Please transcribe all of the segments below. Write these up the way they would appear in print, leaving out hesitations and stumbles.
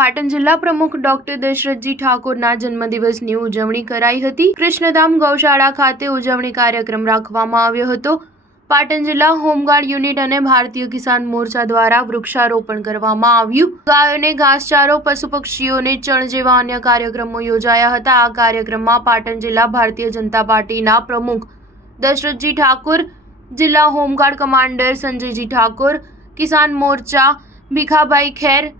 પાટણ જિલ્લા પ્રમુખ ડોક્ટર દશરથજી ઠાકોરના જન્મદિવસની ઉજવણી કરાઈ હતી। કૃષ્ણધામ ગૌશાળા ખાતે ઉજવણી કાર્યક્રમ રાખવામાં આવ્યો હતો। પાટણ જિલ્લા હોમગાર્ડ યુનિટ અને ભારતીય કિસાન મોરચા દ્વારા વૃક્ષારોપણ કરવામાં આવ્યું। ગાયોને ઘાસચારો, પશુ પક્ષીઓને ચણ જેવા અન્ય કાર્યક્રમો યોજાયા હતા। આ કાર્યક્રમમાં પાટણ જિલ્લા ભારતીય જનતા પાર્ટીના પ્રમુખ દશરથજી ઠાકોર, જિલ્લા હોમગાર્ડ કમાન્ડર સંજયજી ઠાકોર, કિસાન મોરચા ભીખાભાઈ ખેર,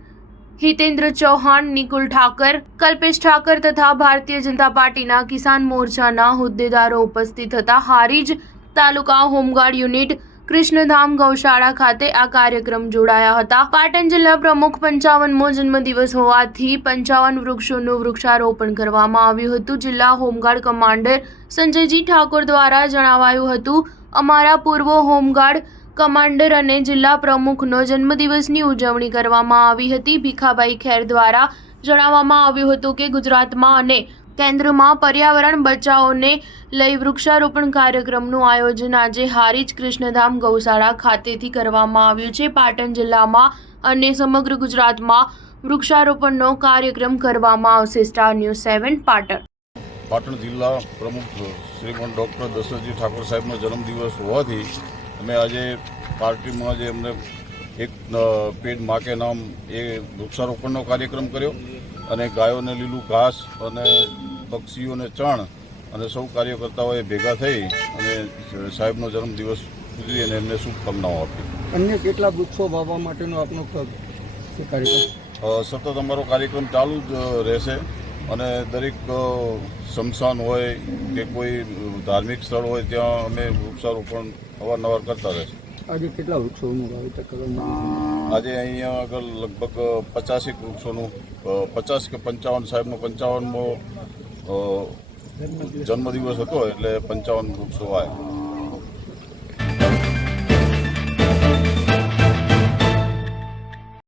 हितेंद्र चौहान, निकुल ठाकर, कल्पेश ठाकर तथा भारतीय जनता पार्टीना किसान मोर्चाना होद्देदारो उपस्थित था। हारीज तालुका होमगार्ड यूनिट कृष्णधाम गौशाळा खाते आ कार्यक्रम जोड़ाया था। पाटण जिल्ला प्रमुख 55मो जन्मदिवस होवाथी 55 वृक्षोનું વૃક્ષારોપણ કરવામાં આવ્યું હતું। જિલ્લા હોમગાર્ડ કમાન્ડર સંજયજી ઠાકોર દ્વારા જણાવાયું હતું, અમારા પૂર્વ હોમગાર્ડ કમાન્ડર અને જિલ્લા પ્રમુખનો જન્મદિવસની ઉજવણી કરવામાં આવી હતી। ભીખાભાઈ ખેર દ્વારા જણાવવામાં આવ્યું હતું કે ગુજરાતમાં અને કેન્દ્રમાં પર્યાવરણ બચાવોને લઈ વૃક્ષારોપણ કાર્યક્રમનું આયોજન આજે હારીજ કૃષ્ણધામ ગૌશાળા ખાતેથી કરવામાં આવ્યું છે। પાટણ જિલ્લામાં અને સમગ્ર ગુજરાતમાં વૃક્ષારોપણનો કાર્યક્રમ કરવામાં આવશે। Star news 7 Patan. પાટણ જિલ્લા પ્રમુખ શ્રીમાન ડૉક્ટર દશરથજી ઠાકોર સાહેબનો જન્મદિવસ હોવાથી અમે આજે પાર્ટીમાં જે અમને એક પેડ માં કે નામ એ વૃક્ષારોપણનો કાર્યક્રમ કર્યો અને ગાયોને લીલું ઘાસ અને પક્ષીઓને ચણ અને સૌ કાર્યકર્તાઓએ ભેગા થઈ અને સાહેબનો જન્મદિવસ ઉજવી અને એમને શુભકામનાઓ આપી। અન્ય કેટલા વૃક્ષો વાવવા માટેનો આપનો કાર્યક્રમ? સતત અમારો કાર્યક્રમ ચાલુ જ રહેશે અને દરેક સ્મશાન હોય કે કોઈ ધાર્મિક સ્થળ હોય ત્યાં અમે વૃક્ષારોપણ અવારનવાર કરતા રહેશે। આજે કેટલા વૃક્ષોનું વાવેતર કરવામાં? આજે અહીંયા આગળ લગભગ 50 વૃક્ષોનું 50 કે 55 સાહેબનો 55મો જન્મદિવસ હતો એટલે 55 વૃક્ષો આવ્યા।